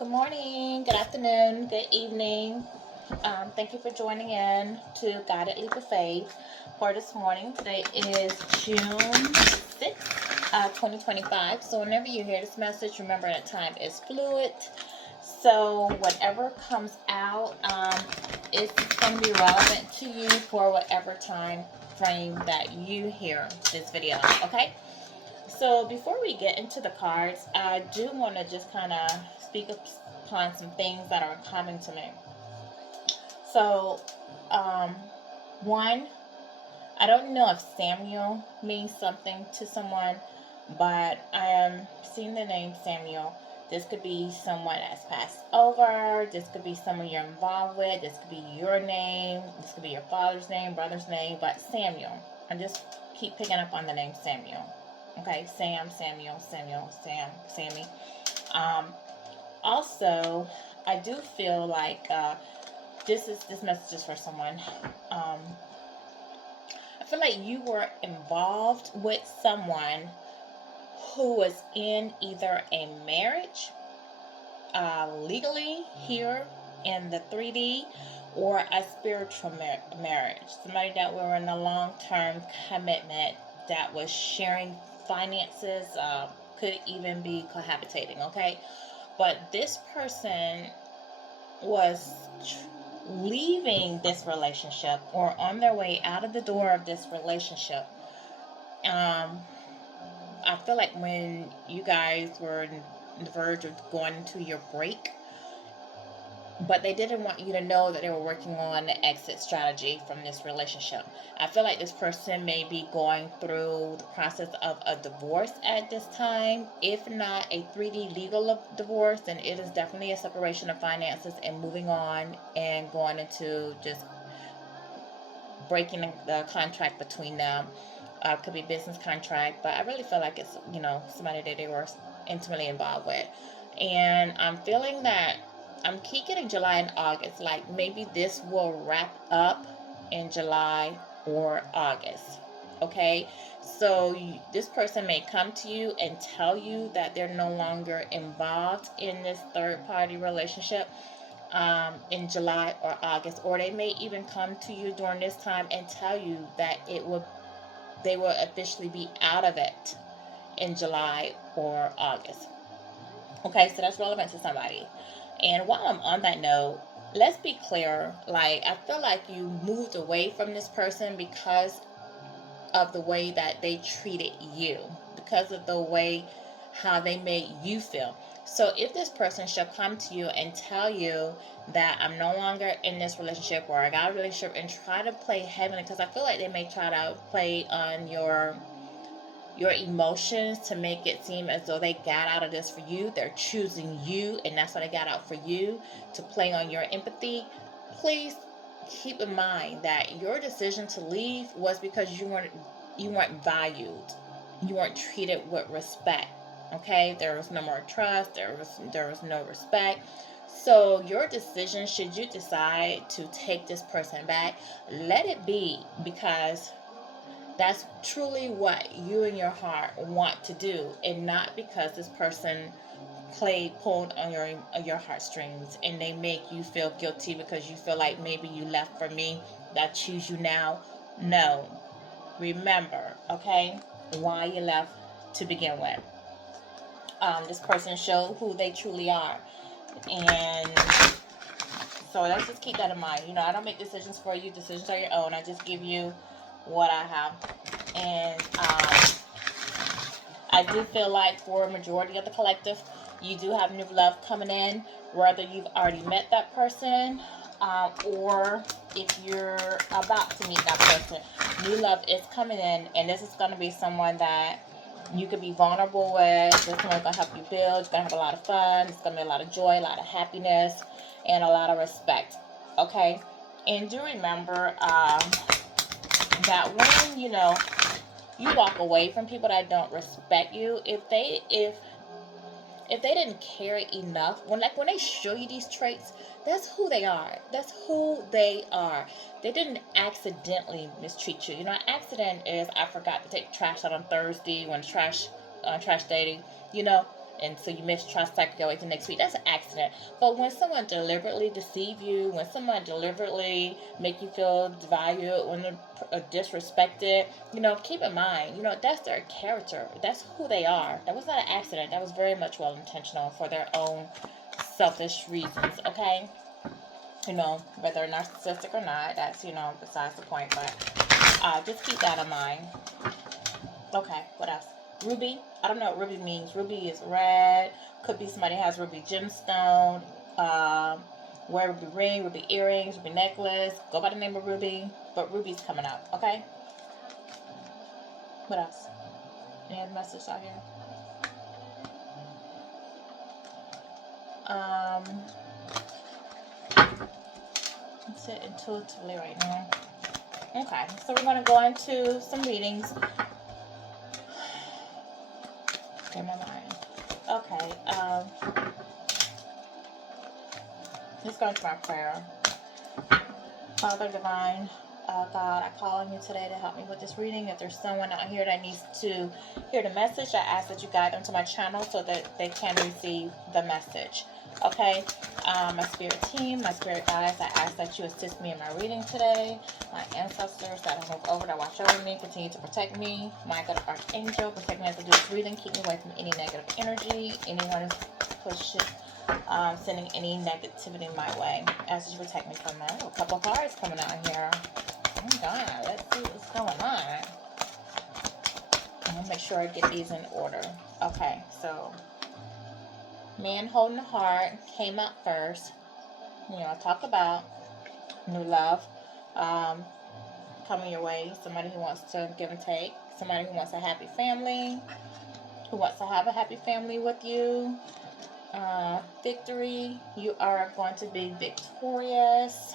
Good morning, good afternoon, good evening. Thank you for joining in to Guided Leap of Faith for this morning. Today is June 6th, 2025. So, whenever you hear this message, remember that time is fluid. So, whatever comes out is going to be relevant to you for whatever time frame that you hear this video. Okay? So before we get into the cards, I do want to just kind of speak upon some things that are coming to me. So, um, one, I don't know if Samuel means something to someone, but I am seeing the name Samuel. This could be someone that's passed over. This could be someone you're involved with. This could be your name. This could be your father's name, brother's name, but Samuel. I just keep picking up on the name Samuel. Okay, Sam, Samuel, Samuel, Sam, Sammy. Um, Also, I do feel like this message is for someone. I feel like you were involved with someone who was in either a marriage, legally here in the 3D, or a spiritual marriage. Somebody that were in a long-term commitment that was sharing finances, could even be cohabitating, okay? But this person was leaving this relationship or on their way out of the door of this relationship. I feel like when you guys were on the verge of going into your break, but they didn't want you to know that they were working on the exit strategy from this relationship. I feel like this person may be going through the process of a divorce at this time. If not a 3D legal divorce, then it is definitely a separation of finances and moving on and going into just breaking the contract between them. Could be business contract, but I really feel like it's, somebody that they were intimately involved with. And I'm feeling that I'm keep getting July and August. Like maybe this will wrap up in July or August. Okay? So this person may come to you and tell you that they're no longer involved in this third party relationship in July or August, or they may even come to you during this time and tell you that they will officially be out of it in July or August. Okay, so that's relevant to somebody. And while I'm on that note, let's be clear. Like, I feel like you moved away from this person because of the way that they treated you, because of the way how they made you feel. So if this person shall come to you and tell you that I'm no longer in this relationship, or I got a relationship, and try to play heaven, because I feel like they may try to play on your emotions to make it seem as though they got out of this for you. They're choosing you, and that's why they got out for you, to play on your empathy. Please keep in mind that your decision to leave was because you weren't valued. You weren't treated with respect. Okay? There was no more trust, there was no respect. So your decision, should you decide to take this person back, let it be because that's truly what you in your heart want to do, and not because this person pulled on your heartstrings and they make you feel guilty because you feel like maybe you left for me, that choose you now. No. Remember, okay, why you left to begin with. This person showed who they truly are. And so let's just keep that in mind. I don't make decisions for you. Decisions are your own. I just give you what I have. And I do feel like for a majority of the collective, you do have new love coming in, whether you've already met that person, or if you're about to meet that person. New love is coming in, and this is going to be someone that you could be vulnerable with. This is going to help you build. It's going to have a lot of fun. It's going to be a lot of joy, a lot of happiness, and a lot of respect. Okay? And do remember that when, you walk away from people that don't respect you, if they didn't care enough, when they show you these traits, that's who they are. That's who they are. They didn't accidentally mistreat you. An accident is, I forgot to take trash out on Thursday when trash dating. and so you mistrust like you wait till next week. That's an accident. But when someone deliberately deceive you, when someone deliberately make you feel devalued, when they're disrespected, keep in mind, that's their character. That's who they are. That was not an accident. That was very much well intentional for their own selfish reasons. Okay. Whether narcissistic or not, that's, besides the point, but just keep that in mind. Okay, what else? Ruby. I don't know what ruby means. Ruby is red. Could be somebody has ruby gemstone. Wear ruby ring, ruby earrings, ruby necklace. Go by the name of Ruby, but Ruby's coming up, okay? What else? Any other message out here? Let's sit intuitively right now. Okay, so we're going to go into some readings. In my mind. Okay, let's go into my prayer. Father Divine, God, I call on you today to help me with this reading. If there's someone out here that needs to hear the message, I ask that you guide them to my channel so that they can receive the message. Okay, my spirit team, my spirit guides, I ask that you assist me in my reading today. My ancestors that I move over, that watch over me, continue to protect me. My good archangel, protect me as I do this reading. Keep me away from any negative energy. Anyone who's pushing, sending any negativity my way. As you protect me from that. A couple of cards coming out here. Oh my God, let's see what's going on. I'm going to make sure I get these in order. Okay, so man holding the heart came up first. Talk about new love coming your way. Somebody who wants to give and take. Somebody who wants a happy family. Who wants to have a happy family with you. Victory. You are going to be victorious.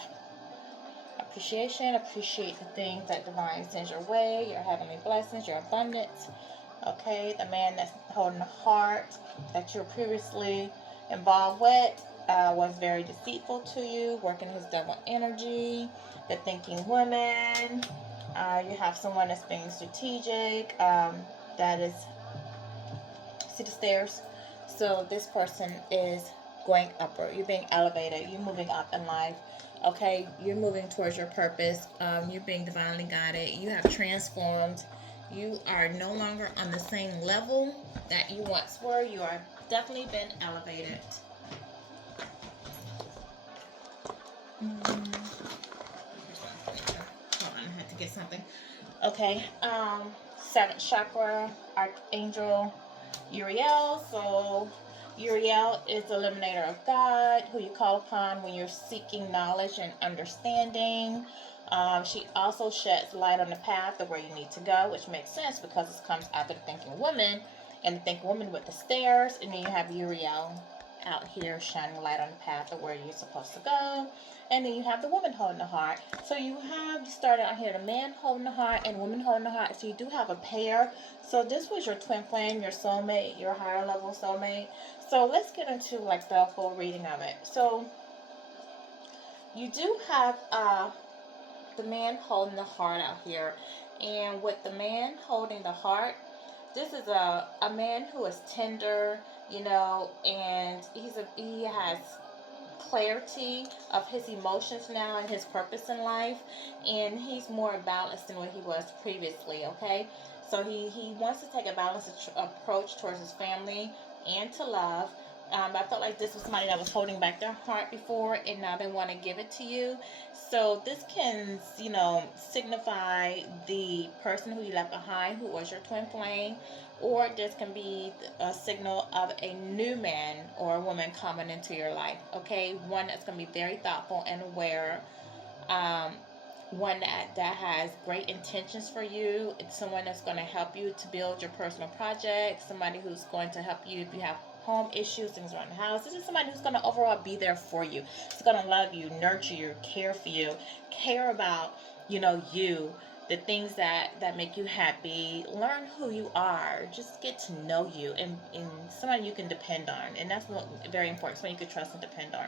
Appreciation. Appreciate the things that divine sends your way. Your heavenly blessings. Your abundance. Okay. The man that's holding the heart that you're previously involved with was very deceitful to you, working his devil energy. The thinking woman. You have someone that's being strategic. That is, see the stairs? So this person is going upward. You're being elevated. You're moving up in life. Okay, you're moving towards your purpose. You're being divinely guided. You have transformed. You are no longer on the same level that you once were. You are definitely been elevated. Hold on, I had to get something. Okay, 7th chakra, Archangel Uriel. So Uriel is the eliminator of God, who you call upon when you're seeking knowledge and understanding. She also sheds light on the path of where you need to go, which makes sense because this comes after the thinking woman, and the thinking woman with the stairs, and then you have Uriel out here shining light on the path of where you're supposed to go. And then you have the woman holding the heart. So you started out here, the man holding the heart and woman holding the heart. So you do have a pair. So this was your twin flame, your soulmate, your higher level soulmate. So let's get into like the full reading of it. So you do have the man holding the heart out here. And with the man holding the heart, this is a man who is tender, and he has clarity of his emotions now and his purpose in life, and he's more balanced than what he was previously. Okay, so he wants to take a balanced approach towards his family and to love. I felt like this was somebody that was holding back their heart before, and now they want to give it to you. So this can, signify the person who you left behind, who was your twin flame, or this can be a signal of a new man or a woman coming into your life. Okay, one that's going to be very thoughtful and aware. One that has great intentions for you. It's someone that's going to help you to build your personal projects. Somebody who's going to help you if you have home issues, things around the house. This is somebody who's going to overall be there for you. It's going to love you, nurture you, care for you, care about, you, the things that make you happy. Learn who you are. Just get to know you, and somebody you can depend on. And that's very important. Somebody you can trust and depend on.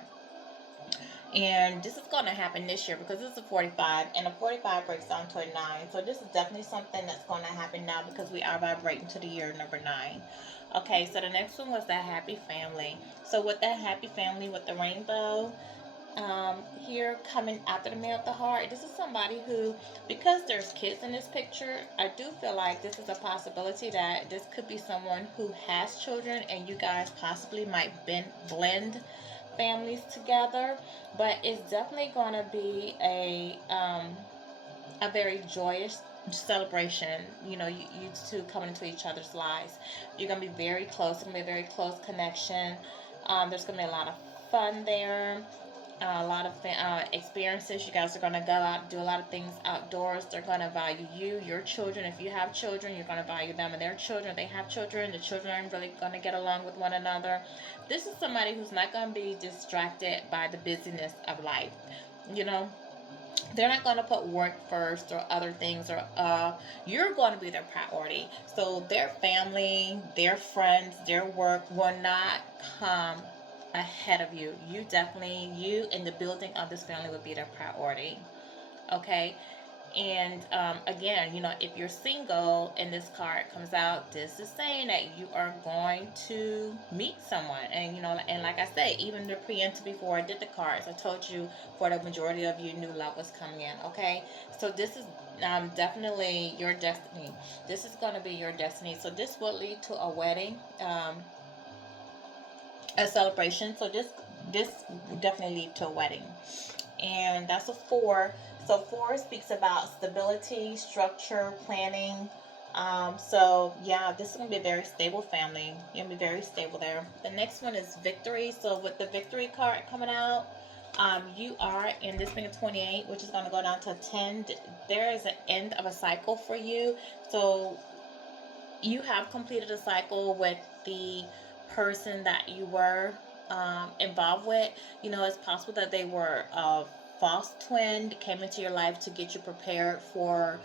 And this is going to happen this year because this is a 45, and a 45 breaks down to a 9. So this is definitely something that's going to happen now because we are vibrating to the year number 9. Okay, so the next one was that happy family. So with that happy family with the rainbow, here coming after the man of the heart, this is somebody who, because there's kids in this picture, I do feel like this is a possibility that this could be someone who has children and you guys possibly might blend families together. But it's definitely going to be a very joyous celebration. You know, you two coming into each other's lives. You're going to be very close. It's going to be a very close connection. There's going to be a lot of fun there, a lot of experiences. You guys are going to go out, do a lot of things outdoors. They're going to value you, your children. If you have children, you're going to value them and their children. If they have children, the children are really going to get along with one another. This is somebody who's not going to be distracted by the busyness of life. You know, they're not going to put work first or other things, or you're going to be their priority. So their family, their friends, their work will not come ahead of you. You in the building of this family will be their priority. Okay. And again, you know, if you're single and this card comes out, this is saying that you are going to meet someone. And, you know, and like I said, even the preemptive before I did the cards, I told you for the majority of you, new love was coming in. Okay. So this is definitely your destiny. This is going to be your destiny. So this will lead to a wedding, a celebration. So this definitely lead to a wedding, and that's a 4. So 4 speaks about stability, structure, planning. So yeah, this is gonna be a very stable family. You're gonna be very stable there. The next one is victory. So with the victory card coming out, you are in this being a 28, which is gonna go down to 10. There is an end of a cycle for you. So you have completed a cycle with the person that you were involved with. You know, it's possible that they were a false twin that came into your life to get you prepared for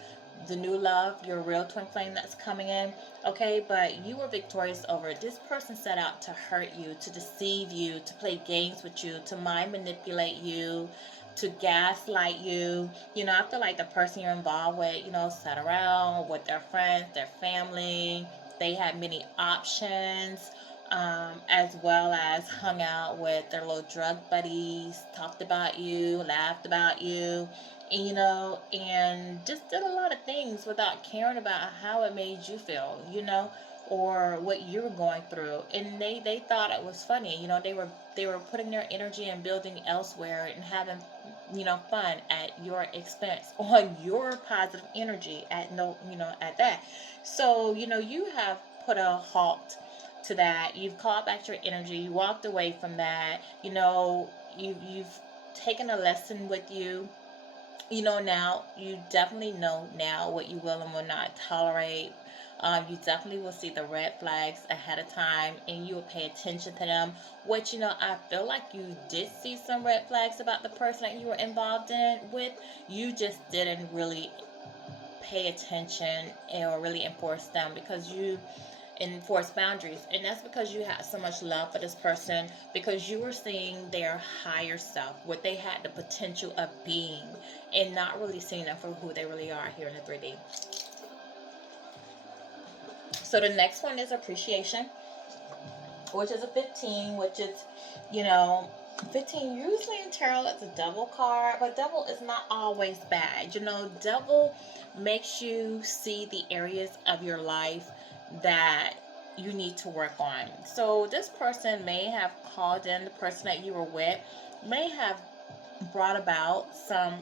the new love, your real twin flame that's coming in. Okay, but you were victorious over it. This person set out to hurt you, to deceive you, to play games with you, to mind manipulate you, to gaslight you. You know, I feel like the person you're involved with, you know, sat around with their friends, their family. They had many options, as well as hung out with their little drug buddies, talked about you, laughed about you, you know, and just did a lot of things without caring about how it made you feel, you know, or what you were going through. And they thought it was funny. You know, they were putting their energy and building elsewhere and having, you know, fun at your expense on your positive energy at no, you know, at that. So, you know, you have put a halt to that. You've called back your energy. You walked away from that. You know, you've taken a lesson with you. You know, now you definitely know now what you will and will not tolerate. You definitely will see the red flags ahead of time and you will pay attention to them. Which, you know, I feel like you did see some red flags about the person that you were involved in with. You just didn't really pay attention or really enforce them because you enforce boundaries, and that's because you had so much love for this person, because you were seeing their higher self, what they had the potential of being, and not really seeing them for who they really are here in the 3D. So the next one is appreciation, which is a 15, which is, you know, 15 usually in tarot it's a double card, but double is not always bad. You know, double makes you see the areas of your life that you need to work on. So this person may have called in, the person that you were with may have brought about some,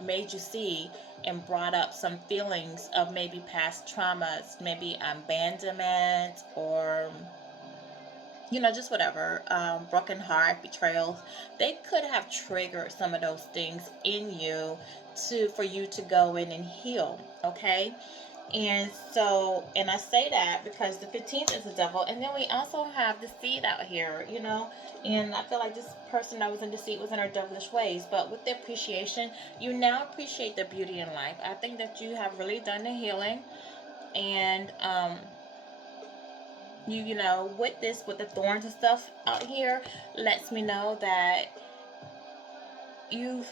made you see and brought up some feelings of maybe past traumas, maybe abandonment, or you know, just whatever, broken heart, betrayals. They could have triggered some of those things in you for you to go in and heal. Okay. And so, and I say that because the 15th is the devil, and then we also have the seed out here, you know, and I feel like this person that was in deceit was in her devilish ways. But with the appreciation, you now appreciate the beauty in life. I think that you have really done the healing, and you know, with this, with the thorns and stuff out here, lets me know that you've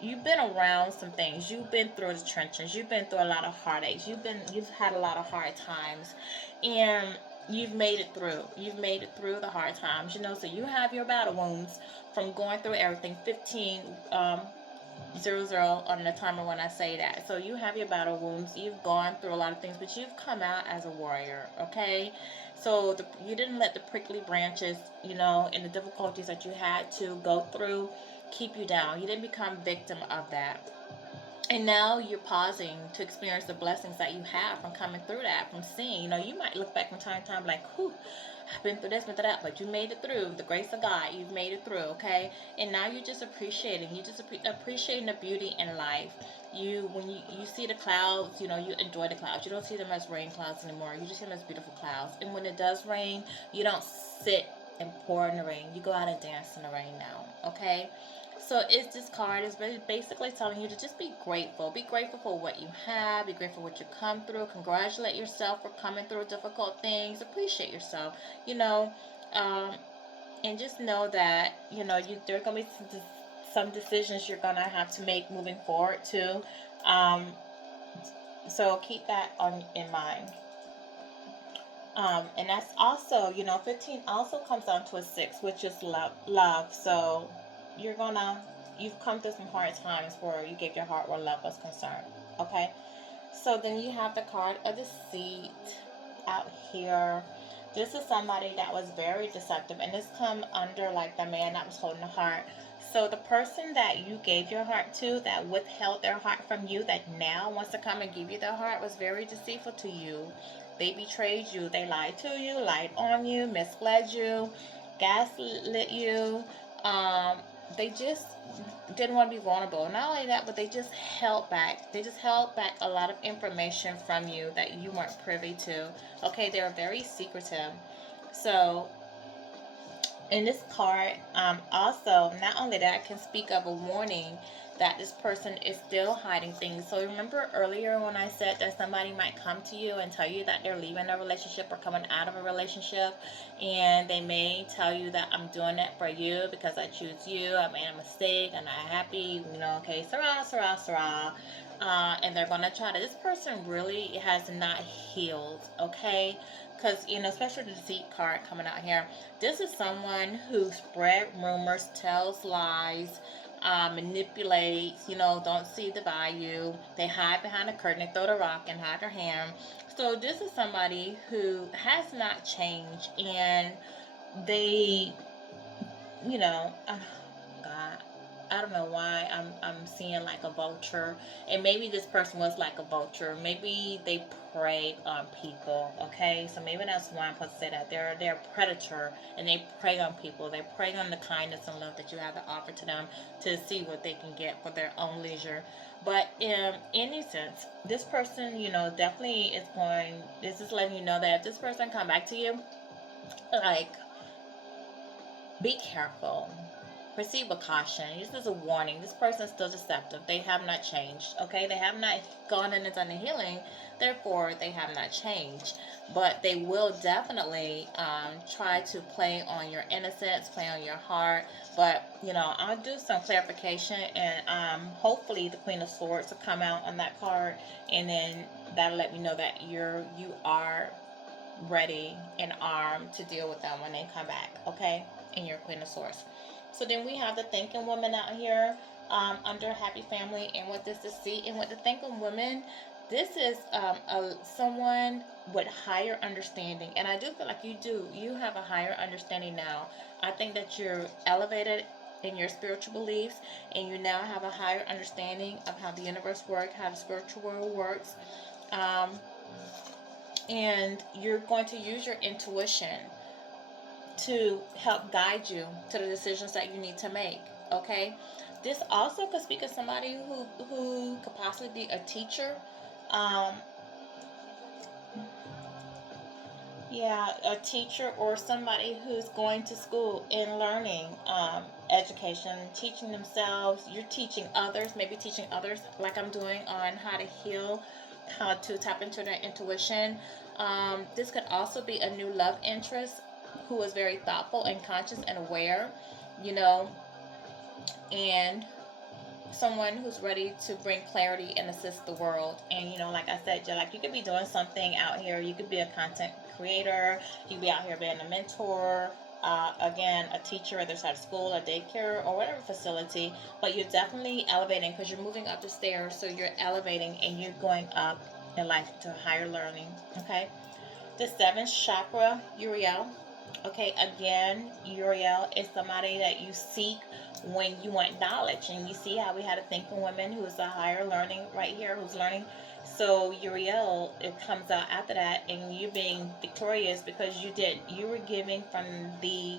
you've been around some things. You've been through the trenches. You've been through a lot of heartaches. You've had a lot of hard times, and you've made it through. You've made it through the hard times. So you have your battle wounds from going through everything. 15 00 on the timer when I say that. So you have your battle wounds. You've gone through a lot of things, but you've come out as a warrior. Okay. So you didn't let the prickly branches, and the difficulties that you had to go through keep you down. You didn't become victim of that. And now you're pausing to experience the blessings that you have from coming through that, from seeing. You might look back from time to time like, whew, I've been through this, been through that, but you made it through. The grace of God, you've made it through, okay? And now you're just appreciating. You just appreciating the beauty in life. When you see the clouds, you enjoy the clouds. You don't see them as rain clouds anymore. You just see them as beautiful clouds. And when it does rain, you don't sit and pour in the rain. You go out and dance in the rain now, okay? So it's this card is basically telling you to just be grateful. Be grateful for what you have. Be grateful for what you come through. Congratulate yourself for coming through difficult things. Appreciate yourself. You know, um, and just know that there are gonna be some decisions you're gonna have to make moving forward too. Um, so keep that on in mind. And that's also, 15 also comes down to a 6, which is love. So you're gonna, you've come through some hard times where you gave your heart where love was concerned. Okay. So then you have the card of the seat out here. This is somebody that was very deceptive, and this come under like the man that was holding the heart. So the person that you gave your heart to, that withheld their heart from you, that now wants to come and give you their heart, was very deceitful to you. They betrayed you. They lied to you, lied on you, misled you, gaslit you. Um, they just didn't want to be vulnerable. Not only that, but they just held back. They just held back a lot of information from you that you weren't privy to. Okay, they were very secretive. So in this card, also, not only that, can speak of a warning that this person is still hiding things. So remember earlier when I said that somebody might come to you and tell you that they're leaving a relationship or coming out of a relationship, and they may tell you that I'm doing it for you because I choose you, I made a mistake, I'm not happy, okay, sarah, sarah, sarah. And they're going to try to, this person really has not healed, okay? Because, especially the deceit card coming out here, this is someone who spread rumors, tells lies, manipulates, don't see the value. They hide behind a curtain, they throw the rock and hide their hand. So this is somebody who has not changed, and they, God, I don't know why I'm seeing like a vulture, and maybe this person was like a vulture. Maybe they prey on people. Okay, so maybe that's why I'm supposed to say that they're a predator, and they prey on people. They prey on the kindness and love that you have to offer to them to see what they can get for their own leisure. But in any sense, this person, definitely is going. This is letting you know that if this person come back to you, like, be careful. Proceed with caution. This is a warning. This person is still deceptive. They have not changed. Okay? They have not gone in and done the healing. Therefore, they have not changed. But they will definitely try to play on your innocence, play on your heart. But, I'll do some clarification, and hopefully the Queen of Swords will come out on that card, and then that'll let me know that you are ready and armed to deal with them when they come back, okay? In your Queen of Swords. So then we have the thinking woman out here under Happy Family, and with this deceit and with the thinking woman, this is someone with higher understanding, and I do feel like you have a higher understanding now. I think that you're elevated in your spiritual beliefs, and you now have a higher understanding of how the universe works, how the spiritual world works. Um, and you're going to use your intuition to help guide you to the decisions that you need to make. Okay, this also could speak of somebody who could possibly be a teacher. um, yeah, a teacher or somebody who's going to school and learning education, teaching themselves. You're teaching others, maybe teaching others like I'm doing on how to heal, how to tap into their intuition. This could also be a new love interest who is very thoughtful and conscious and aware, you know, and someone who's ready to bring clarity and assist the world. And like I said, like, you could be doing something out here. You could be a content creator. You could be out here being a mentor. Again, a teacher, whether it's at a school, a daycare, or whatever facility. But you're definitely elevating because you're moving up the stairs. So you're elevating and you're going up in life to higher learning. Okay. The seventh chakra, Uriel. Okay, again, Uriel is somebody that you seek when you want knowledge. And you see how we had a thinking woman who's a higher learning right here, who's learning. So Uriel, it comes out after that, and you being victorious because you were giving from the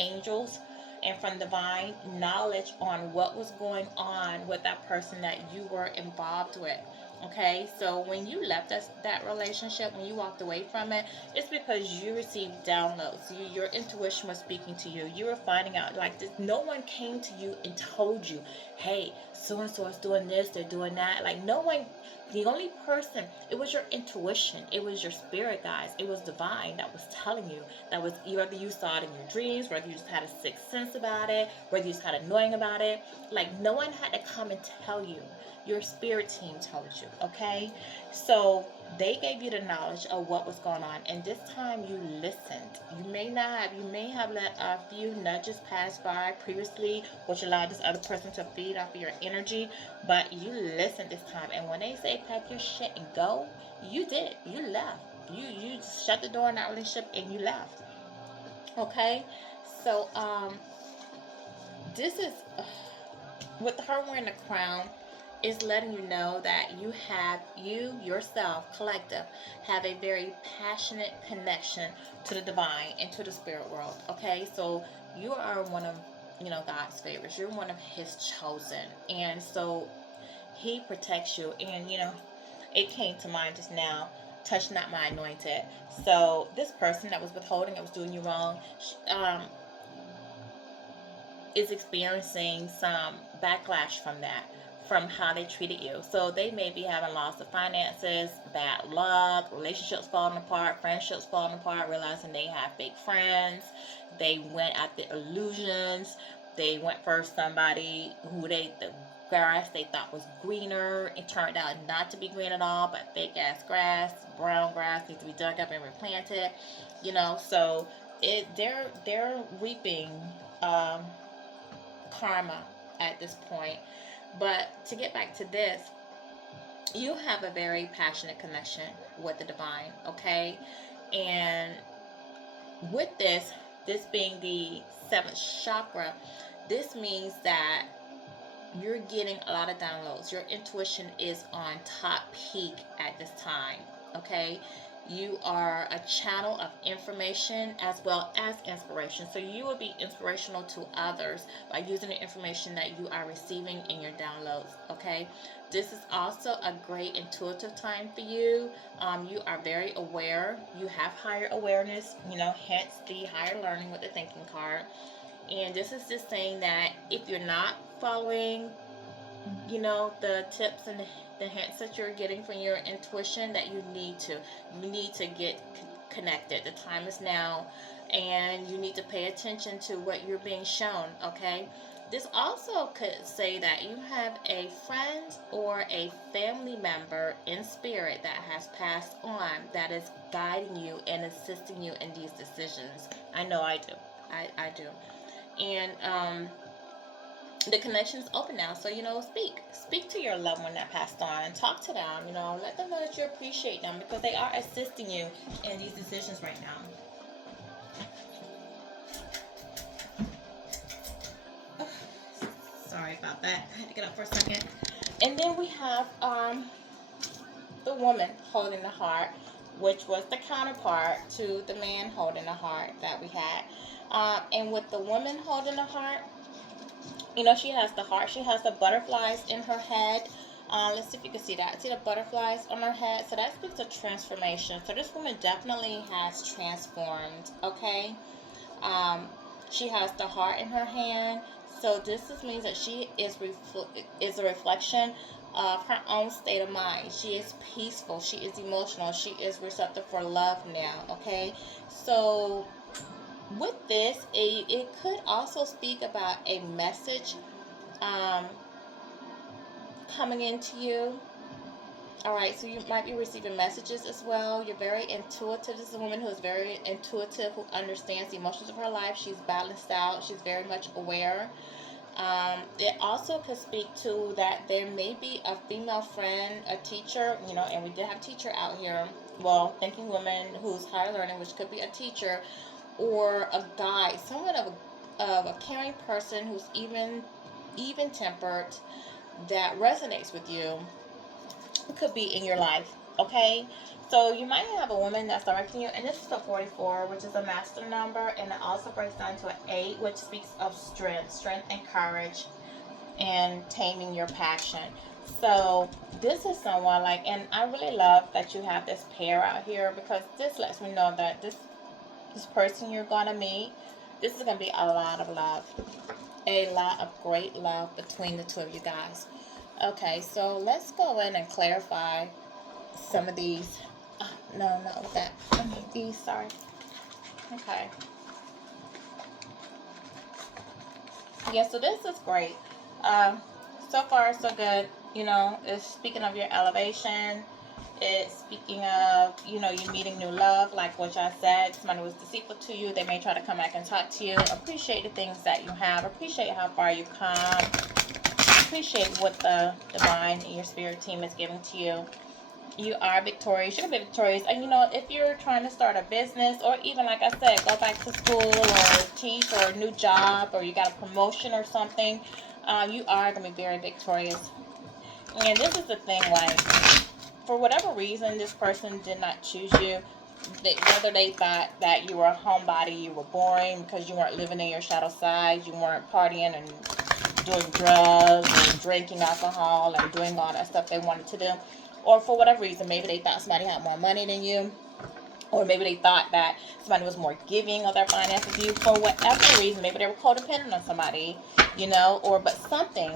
angels and from divine knowledge on what was going on with that person that you were involved with. Okay, so when you left that relationship, when you walked away from it, it's because you received downloads. Your intuition was speaking to you. You were finding out, like, this, no one came to you and told you, hey, so and so is doing this, they're doing that. Like, no one. The only person, it was your intuition, it was your spirit, guys, it was divine that was telling you. That was, whether you saw it in your dreams, whether you just had a sixth sense about it, whether you just had a knowing about it. Like, no one had to come and tell you. Your spirit team told you, okay? So they gave you the knowledge of what was going on, and this time you listened. You may have let a few nudges pass by previously, which allowed this other person to feed off of your energy, but you listened this time. And when they say pack your shit and go, you did. You left. You just shut the door in that relationship and you left. Okay? So this is with her wearing the crown, is letting you know that you yourself, collective, have a very passionate connection to the divine and to the spirit world. Okay, so you are one of God's favorites. You're one of His chosen, and so He protects you. And it came to mind just now. Touch not my anointed. So this person that was withholding, that was doing you wrong, is experiencing some backlash from that, from how they treated you. So they may be having loss of finances, bad luck, relationships falling apart, friendships falling apart, realizing they have fake friends. They went after illusions. They went for somebody who the grass they thought was greener. It turned out not to be green at all, but fake ass grass, brown grass needs to be dug up and replanted. So they're reaping karma at this point. But to get back to this, you have a very passionate connection with the divine, okay? And with this being the seventh chakra, this means that you're getting a lot of downloads. Your intuition is on top peak at this time, okay? You are a channel of information as well as inspiration. So you will be inspirational to others by using the information that you are receiving in your downloads, okay? This is also a great intuitive time for you. You are very aware. You have higher awareness, hence the higher learning with the thinking card. And this is just saying that if you're not following, the tips and the hints that you're getting from your intuition, that you need to get connected. The time is now, and you need to pay attention to what you're being shown, okay? This also could say that you have a friend or a family member in spirit that has passed on, that is guiding you and assisting you in these decisions. I know I do. I do. And the connection is open now. So, speak to your loved one that passed on. Talk to them, let them know that you appreciate them, because they are assisting you in these decisions right now. Sorry about that. I had to get up for a second. And then we have the woman holding the heart, which was the counterpart to the man holding the heart that we had. And with the woman holding the heart, she has the heart. She has the butterflies in her head. Let's see if you can see that. See the butterflies on her head? So that speaks of transformation. So this woman definitely has transformed, okay? She has the heart in her hand. So this just means that she is a reflection of her own state of mind. She is peaceful. She is emotional. She is receptive for love now, okay? So with this, it could also speak about a message coming into you. All right, so you might be receiving messages as well. You're very intuitive. This is a woman who is very intuitive, who understands the emotions of her life. She's balanced out. She's very much aware. It also could speak to that there may be a female friend, a teacher, and we did have a teacher out here. Well, thinking woman who's higher learning, which could be a teacher or a guide, somewhat of a caring person who's even tempered, that resonates with you, could be in your life. Okay, so you might have a woman that's directing you, and this is a 44, which is a master number, and it also breaks down to an 8, which speaks of strength and courage, and taming your passion. So this is someone like, and I really love that you have this pair out here, because this lets me know that this person you're gonna meet, this is gonna be a lot of love, a lot of great love between the two of you guys. Okay, so let's go in and clarify some of these. No, not with that. These, sorry. Okay. Yeah, so this is great. So far, so good. It's speaking of your elevation. It's speaking of, you meeting new love, like what I said. Somebody was deceitful to you. They may try to come back and talk to you. Appreciate the things that you have. Appreciate how far you come. Appreciate what the divine and your spirit team is giving to you. You are victorious. You're going to be victorious. And, if you're trying to start a business, or even, like I said, go back to school or teach, or a new job, or you got a promotion or something, you are going to be very victorious. And this is the thing, like, for whatever reason, this person did not choose you. Whether they thought that you were a homebody, you were boring because you weren't living in your shadow side, you weren't partying and doing drugs and drinking alcohol and doing all that stuff they wanted to do. Or for whatever reason, maybe they thought somebody had more money than you. Or maybe they thought that somebody was more giving of their finances to you. For whatever reason, maybe they were codependent on somebody, but something,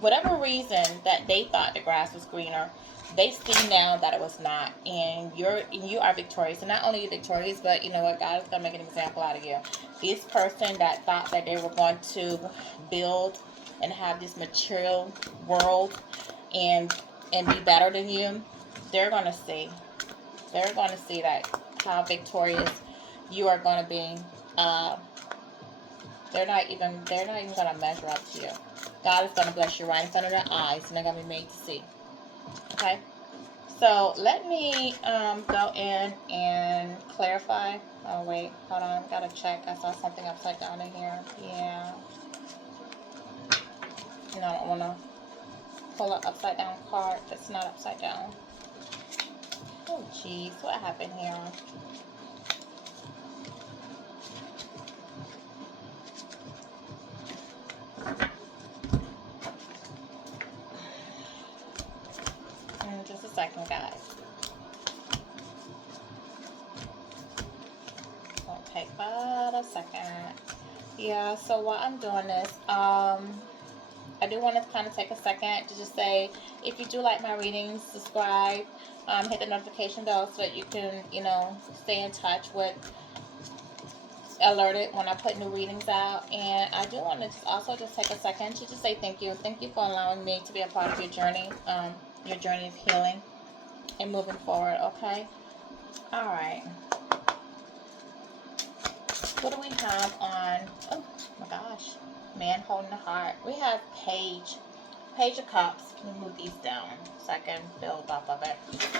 whatever reason that they thought the grass was greener, they see now that it was not. And you are victorious. And not only are you victorious, but you know what? God is going to make an example out of you. This person that thought that they were going to build and have this material world and be better than you, they're going to see. They're going to see that how victorious you are going to be. They're not even going to measure up to you. God is going to bless you right in front of their eyes, and they're going to be made to see. Okay? So let me go in and clarify. Oh, wait. Hold on. I've got to check. I saw something upside down in here. Yeah. No, I don't want to pull an upside down card that's not upside down. Oh, jeez. What happened here? Just a second, guys. It'll take but a second. Yeah, so while I'm doing this, I do want to kind of take a second to just say, if you do like my readings, subscribe, hit the notification bell so that you can, stay in touch with, alerted when I put new readings out. And I do want to also just take a second to just say thank you. Thank you for allowing me to be a part of your journey of healing and moving forward, okay? All right. What do we have on? Oh, my gosh. Man holding the heart. We have Page of Cups. Let me move these down so I can build off of it.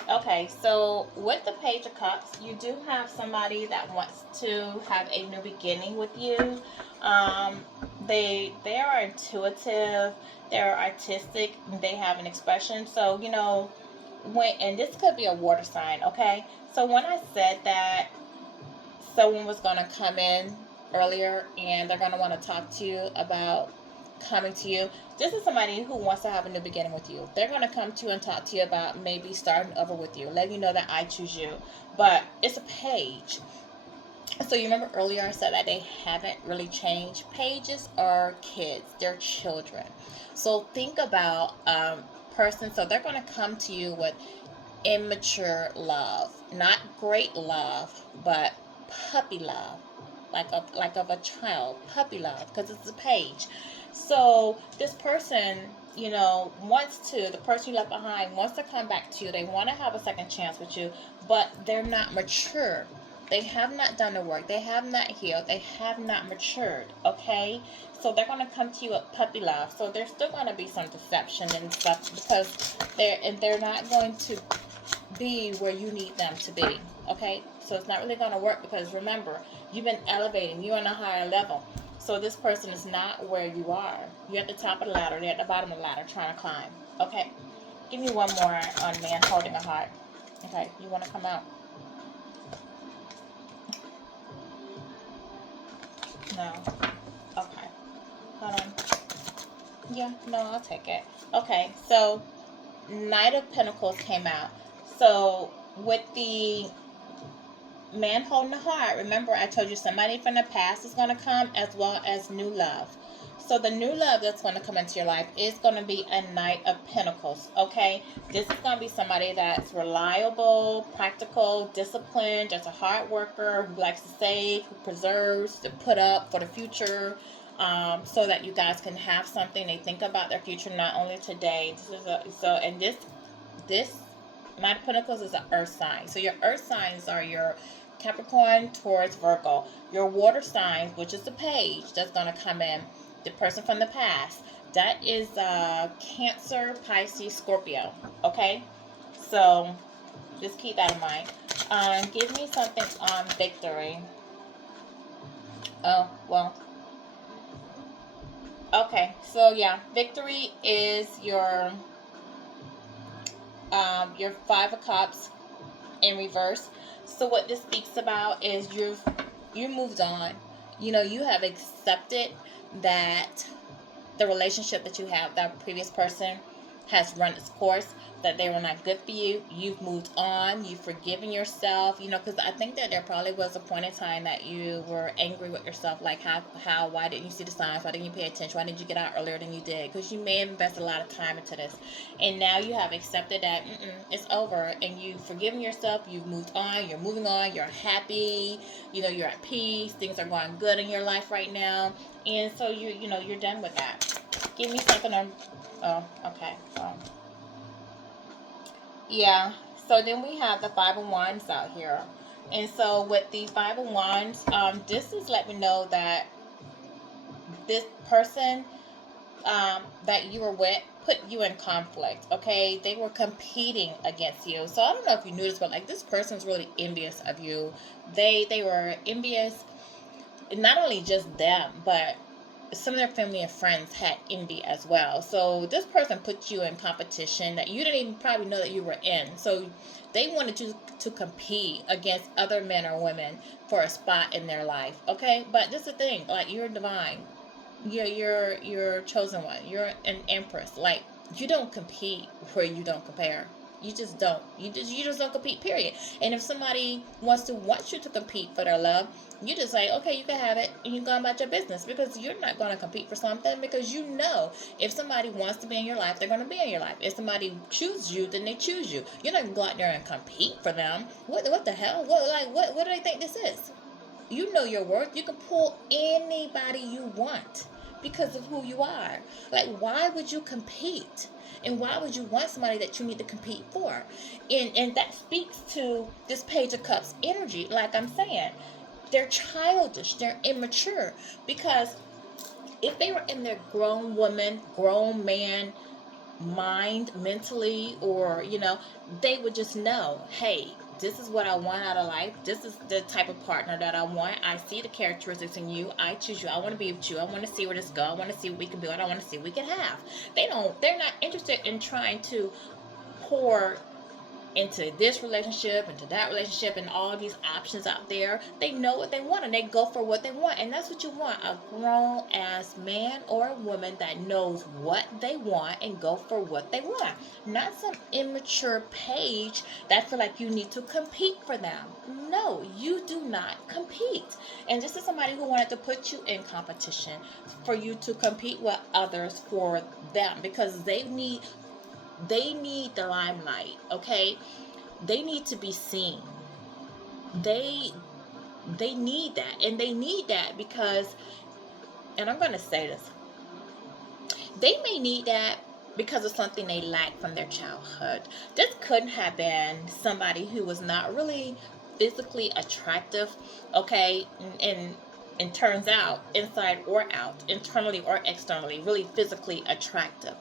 Okay, so with the Page of Cups, you do have somebody that wants to have a new beginning with you. They are intuitive, they're artistic, they have an expression. So, and this could be a water sign, okay? So when I said that someone was going to come in earlier and they're going to want to talk to you about coming to you, this is somebody who wants to have a new beginning with you. They're going to come to you and talk to you about maybe starting over with you, letting you know that I choose you. But it's a page. So you remember earlier I said that they haven't really changed. Pages are kids. They're children. So think about person. So they're going to come to you with immature love. Not great love, but puppy love. like of a child, puppy love, because it's a page. So this person, the person you left behind wants to come back to you. They want to have a second chance with you, but they're not mature. They have not done the work. They have not healed. They have not matured. Okay? So they're going to come to you with puppy love. So there's still going to be some deception and stuff, because they're not going to be where you need them to be. Okay? So it's not really going to work, because remember, you've been elevating. You're on a higher level. So this person is not where you are. You're at the top of the ladder. They're at the bottom of the ladder trying to climb. Okay? Give me one more on man holding a heart. Okay? You want to come out? No. Okay. Hold on. Yeah, no, I'll take it. Okay, so Knight of Pentacles came out. So with the man holding the heart, remember I told you somebody from the past is going to come, as well as new love. So the new love that's going to come into your life is going to be a Knight of Pentacles, okay? This is going to be somebody that's reliable, practical, disciplined, just a hard worker, who likes to save, who preserves, to put up for the future, so that you guys can have something. They think about their future, not only today. This Knight of Pentacles is an earth sign. So your earth signs are your Capricorn, Taurus, Virgo. Your water signs, which is the page that's going to come in, the person from the past, that is Cancer, Pisces, Scorpio. Okay? So just keep that in mind. Give me something on victory. Oh, well. Okay, so yeah, victory is your Five of Cups in reverse. So what this speaks about is you moved on. You have accepted that the relationship that you have, that previous person, has run its course, that they were not good for you. You've moved on. You've forgiven yourself. Because I think that there probably was a point in time that you were angry with yourself. Like, why didn't you see the signs? Why didn't you pay attention? Why didn't you get out earlier than you did? Because you may have invested a lot of time into this. And now you have accepted that it's over. And you've forgiven yourself. You've moved on. You're moving on. You're happy. You're at peace. Things are going good in your life right now. And so you're done with that. Give me something on... Oh, okay. Yeah. So then we have the Five of Wands out here. And so with the Five of Wands, this is letting me know that this person that you were with put you in conflict, okay? They were competing against you. So I don't know if you knew this, but like, this person's really envious of you. They were envious, not only just them, but some of their family and friends had envy as well. So this person put you in competition that you didn't even probably know that you were in. So they wanted you to compete against other men or women for a spot in their life, okay? But this is the thing, like, you're divine. You're chosen one. You're an empress. Like, you don't compete where you don't compare. You just don't. You just don't compete, period. And if somebody wants you to compete for their love, you just say, okay, you can have it, and you go about your business, because you're not going to compete for something, because if somebody wants to be in your life, they're going to be in your life. If somebody chooses you, then they choose you. You're not going to go out there and compete for them. What the hell? What do they think this is? You know your worth. You can pull anybody you want because of who you are. Like, why would you compete? And why would you want somebody that you need to compete for? And that speaks to this Page of Cups energy. Like I'm saying, they're childish. They're immature. Because if they were in their grown woman, grown man mind mentally, or they would just know, hey, this is what I want out of life. This is the type of partner that I want. I see the characteristics in you. I choose you. I want to be with you. I want to see where this goes. I want to see what we can build. I want to see what we can have. They're not interested in trying to pour into this relationship, into that relationship, and all these options out there. They know what they want, and they go for what they want. And that's what you want, a grown-ass man or a woman that knows what they want and go for what they want. Not some immature page that feel like you need to compete for them. No, you do not compete. And this is somebody who wanted to put you in competition for you to compete with others for them, because they need the limelight, okay? They need to be seen. They need that. And they need that because, and I'm going to say this, they may need that because of something they lacked from their childhood. This couldn't have been somebody who was not really physically attractive, okay? And turns out, inside or out, internally or externally, really physically attractive,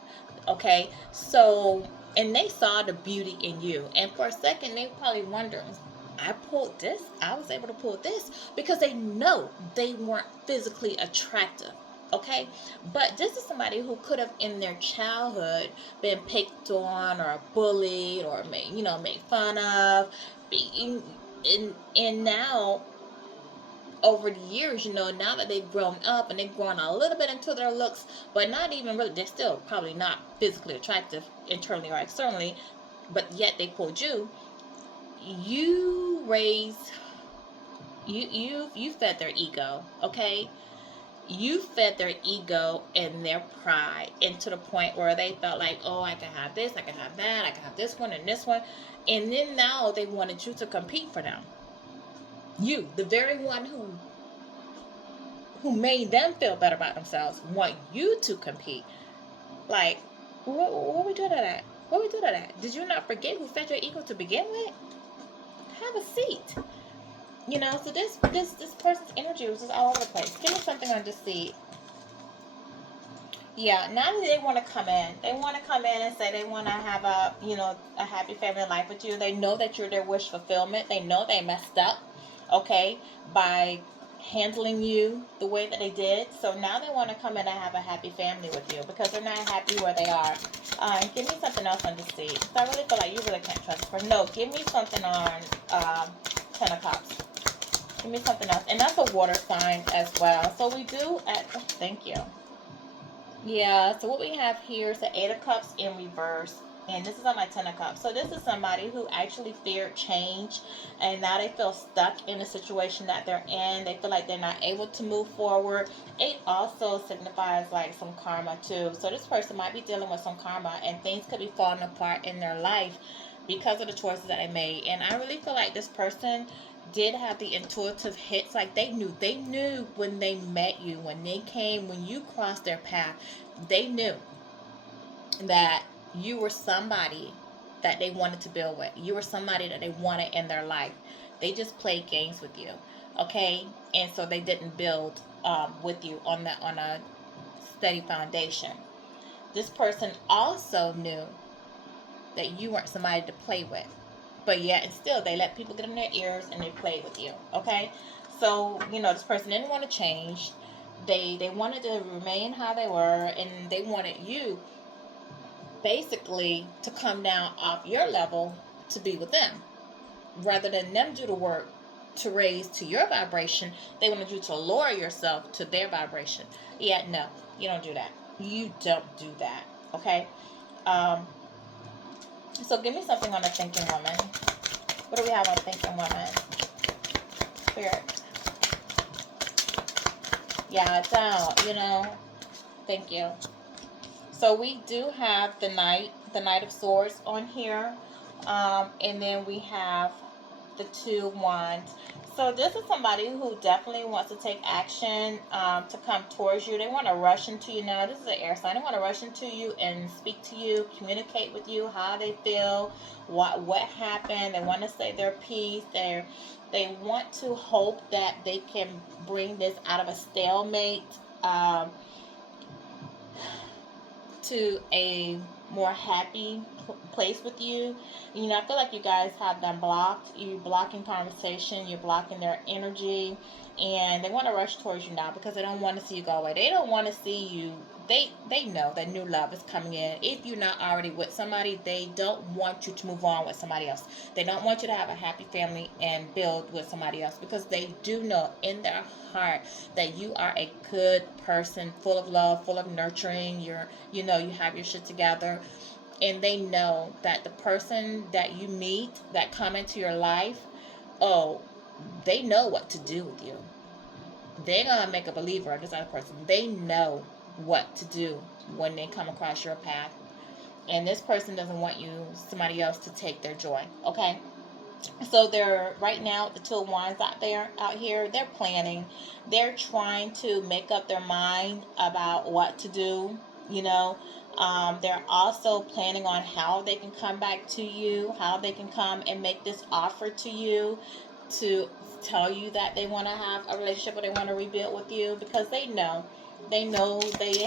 okay? So, and they saw the beauty in you. And for a second, they probably wondered, I pulled this, I was able to pull this, because they know they weren't physically attractive. Okay, but this is somebody who could have in their childhood been picked on or bullied or made fun of, and now over the years, now that they've grown up and they've grown a little bit into their looks, but not even really, they're still probably not physically attractive internally or externally, but yet they pulled you. You raised, you fed their ego, okay? You fed their ego and their pride into the point where they felt like, oh, I can have this, I can have that, I can have this one and this one. And then now they wanted you to compete for them. You, the very one who made them feel better about themselves, want you to compete. Like, what we doing to that? What we doing to that? Did you not forget who fed your ego to begin with? Have a seat. So this person's energy was just all over the place. Give me something on this seat. Yeah, now that they want to come in, they want to come in and say they want to have a happy family life with you. They know that you're their wish fulfillment. They know they messed up, okay, by handling you the way that they did. So now they want to come in and have a happy family with you because they're not happy where they are. Give me something else on the seat. So I really feel like you really can't trust her. No, give me something on Ten of Cups. Give me something else. And that's a water sign as well. So we do thank you. Yeah, so what we have here is the Eight of Cups in reverse. And this is on my Ten of Cups. So this is somebody who actually feared change. And now they feel stuck in the situation that they're in. They feel like they're not able to move forward. It also signifies like some karma too. So this person might be dealing with some karma. And things could be falling apart in their life because of the choices that they made. And I really feel like this person did have the intuitive hits. Like they knew when they met you, when you crossed their path, they knew that you were somebody that they wanted to build with. You were somebody that they wanted in their life. They just played games with you, okay? And so they didn't build with you on a steady foundation. This person also knew that you weren't somebody to play with, but yet and still they let people get in their ears and they played with you, okay? So this person didn't want to change. They wanted to remain how they were, and they wanted you basically to come down off your level to be with them, rather than them do the work to raise to your vibration. They wanted you to lower yourself to their vibration. Yeah, no, you don't do that. You don't do that, okay? So give me something on a thinking woman. What do we have on thinking woman? Spirit. Yeah, don't, Thank you. So we do have the Knight of Swords on here. And then we have the Two of Wands. So this is somebody who definitely wants to take action to come towards you. They want to rush into you now. This is an air sign. They want to rush into you and speak to you, communicate with you, how they feel, what happened. They want to say their piece. They want to hope that they can bring this out of a stalemate to a more happy place with you. I feel like you guys have them blocked. You're blocking conversation. You're blocking their energy. And they want to rush towards you now because they don't want to see you go away. They don't want to see you. They know that new love is coming in. If you're not already with somebody, they don't want you to move on with somebody else. They don't want you to have a happy family and build with somebody else, because they do know in their heart that you are a good person, full of love, full of nurturing. You have your shit together. And they know that the person that you meet, that come into your life, oh, they know what to do with you. They're going to make a believer of this other person. They know what to do when they come across your path. And this person doesn't want somebody else to take their joy, okay? So they're right now, the two wands out here, they're planning. They're trying to make up their mind about what to do, you know. They're also planning on how they can come back to you, how they can come and make this offer to you, to tell you that they want to have a relationship or they want to rebuild with you, because they know they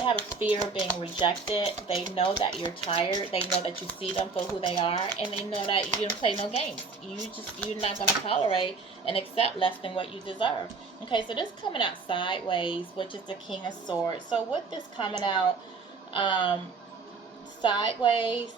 have a fear of being rejected. They know that you're tired. They know that you see them for who they are, and they know that you don't play no games. You're not going to tolerate and accept less than what you deserve. Okay, so this coming out sideways, which is the King of Swords. So with this coming out sideways,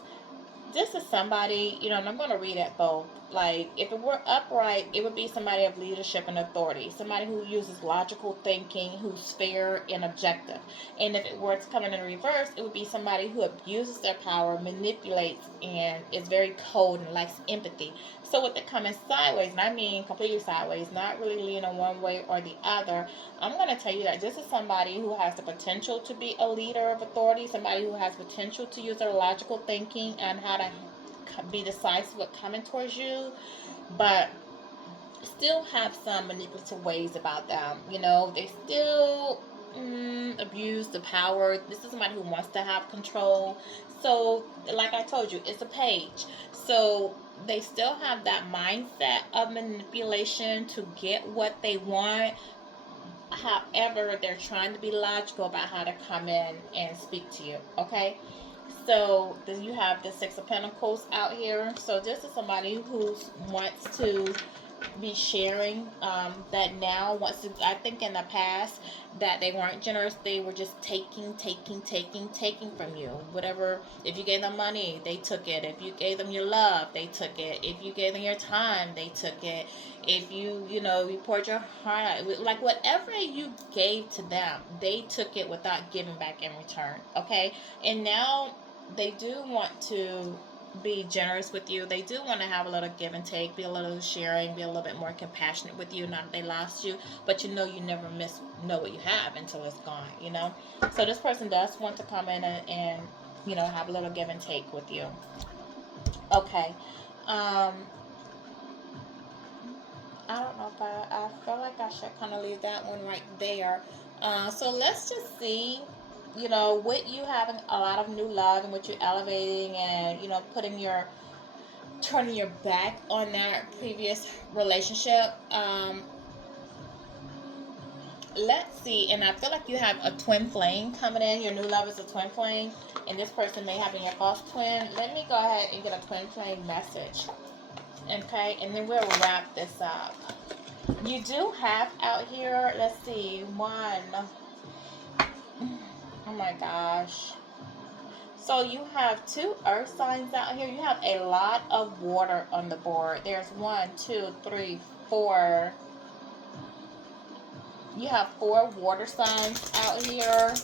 this is somebody, and I'm going to read it both. Like, if it were upright, it would be somebody of leadership and authority, somebody who uses logical thinking, who's fair and objective. And if it were to come in reverse, it would be somebody who abuses their power, manipulates, and is very cold and lacks empathy. So with it coming sideways, and I mean completely sideways, not really leaning one way or the other, I'm going to tell you that this is somebody who has the potential to be a leader of authority, somebody who has potential to use their logical thinking and how to be decisive with coming towards you, but still have some manipulative ways about them. They still abuse the power. This is somebody who wants to have control. So, like I told you, it's a page. So, they still have that mindset of manipulation to get what they want. However, they're trying to be logical about how to come in and speak to you. Okay? So then you have the Six of Pentacles out here. So this is somebody who wants to be sharing, that now wants to. I think in the past that they weren't generous. They were just taking from you. Whatever. If you gave them money, they took it. If you gave them your love, they took it. If you gave them your time, they took it. If you poured your heart out, like whatever you gave to them, they took it without giving back in return. Okay, and now they do want to be generous with you. They do want to have a little give and take, be a little sharing, be a little bit more compassionate with you. Not that they lost you, but you never know what you have until it's gone. So this person does want to come in and have a little give and take with you. Okay. I don't know if I feel like I should kind of leave that one right there. So let's just see, with you having a lot of new love and with you elevating and, turning your back on that previous relationship. Let's see. And I feel like you have a twin flame coming in. Your new love is a twin flame. And this person may have a false twin. Let me go ahead and get a twin flame message. Okay, and then we'll wrap this up. You do have out here, let's see, one. Oh my gosh. So you have two earth signs out here. You have a lot of water on the board. There's 1, 2, 3, 4. You have 4 water signs out here,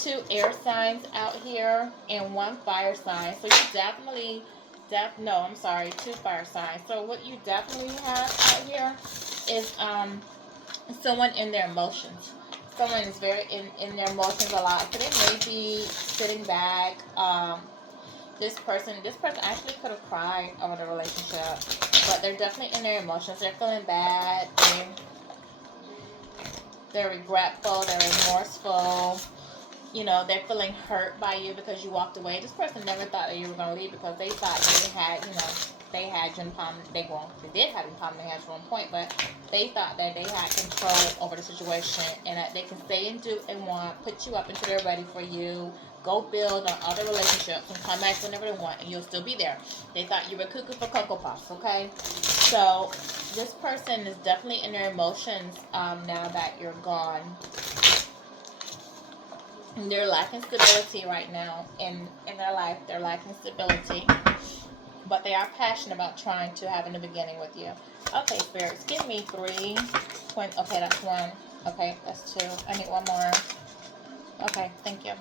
2 air signs out here, and 1 fire sign. So you definitely, 2 fire signs. So what you definitely have out here is someone in their emotions. Someone is very in their emotions a lot. So they may be sitting back. This person actually could have cried over the relationship, but they're definitely in their emotions. They're feeling bad. They're regretful. They're remorseful. They're feeling hurt by you because you walked away. This person never thought that you were going to leave because they thought they had you in palm. They did have you in palm of their hands at one point, but they thought that they had control over the situation and that they can say and do what they want, put you up until they're ready for you, go build on other relationships and come back whenever they want, and you'll still be there. They thought you were cuckoo for Cocoa Puffs, okay? So this person is definitely in their emotions now that you're gone. They're lacking stability right now in their life. They're lacking stability. But they are passionate about trying to have a new beginning with you. Okay, spirits, give me 3. Okay, that's 1. Okay, that's 2. I need 1 more. Okay, thank you.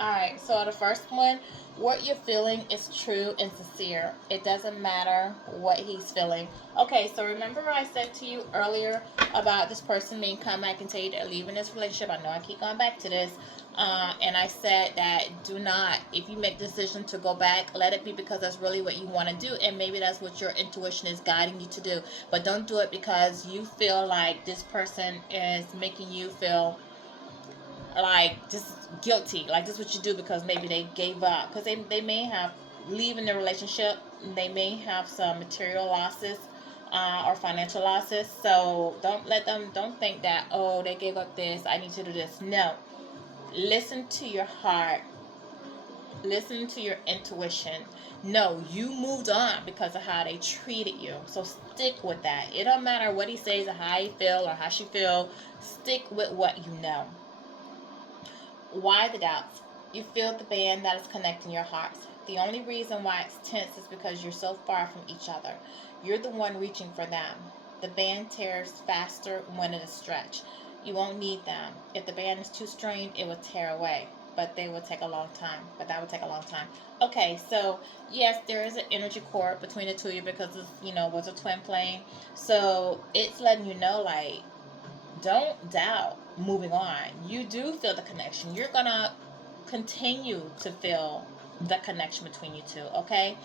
Alright, so the first one, what you're feeling is true and sincere. It doesn't matter what he's feeling. Okay, so remember I said to you earlier about this person being come back and tell you they're leaving this relationship. I know I keep going back to this. And I said that do not, if you make the decision to go back, let it be because that's really what you want to do. And maybe that's what your intuition is guiding you to do. But don't do it because you feel like this person is making you feel like just guilty, like this is what you do because maybe they gave up, because they may have leaving the relationship, they may have some material losses, or financial losses. So don't think that, oh, they gave up this, I need to do this. No, listen to your heart, listen to your intuition. No, you moved on because of how they treated you, so stick with that. It don't matter what he says or how he feel or how she feel. Stick with what you know. Why the doubts? You feel the band that is connecting your hearts. The only reason why it's tense is because you're so far from each other. You're the one reaching for them. The band tears faster when it is stretched. You won't need them. If the band is too strained, it will tear away. But they will take a long time. But that will take a long time. Okay, so yes, there is an energy cord between the two of you because it's, was a twin flame. So it's letting you know, like, don't doubt moving on. You do feel the connection. You're gonna continue to feel the connection between you two, okay?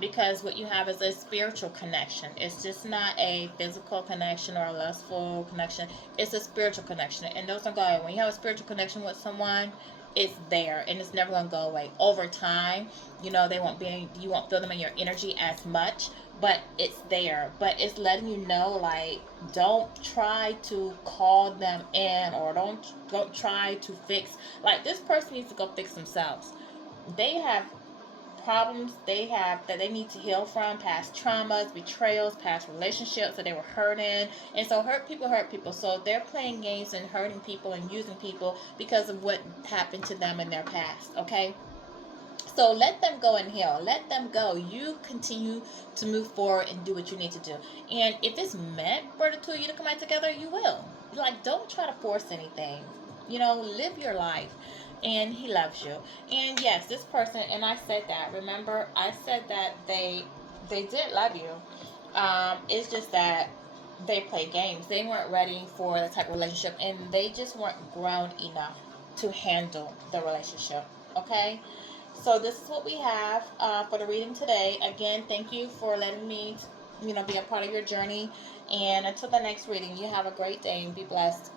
Because what you have is a spiritual connection. It's just not a physical connection or a lustful connection. It's a spiritual connection, and those don't go away. When you have a spiritual connection with someone, it's there, and it's never gonna go away. Over time, they won't be. You won't feel them in your energy as much, but it's there. But it's letting you know, like, don't try to call them in, or don't try to fix. Like, this person needs to go fix themselves. They have problems they have that they need to heal from, past traumas, betrayals, past relationships that they were hurt in. And so hurt people. So they're playing games and hurting people and using people because of what happened to them in their past, okay? So let them go and heal. Let them go. You continue to move forward and do what you need to do. And if it's meant for the two of you to come back together, you will. Like, don't try to force anything. Live your life. And he loves you. And yes, this person, and I said that. Remember, I said that they did love you. It's just that they play games. They weren't ready for the type of relationship, and they just weren't grown enough to handle the relationship. Okay? So this is what we have for the reading today. Again, thank you for letting me, be a part of your journey. And until the next reading, you have a great day and be blessed.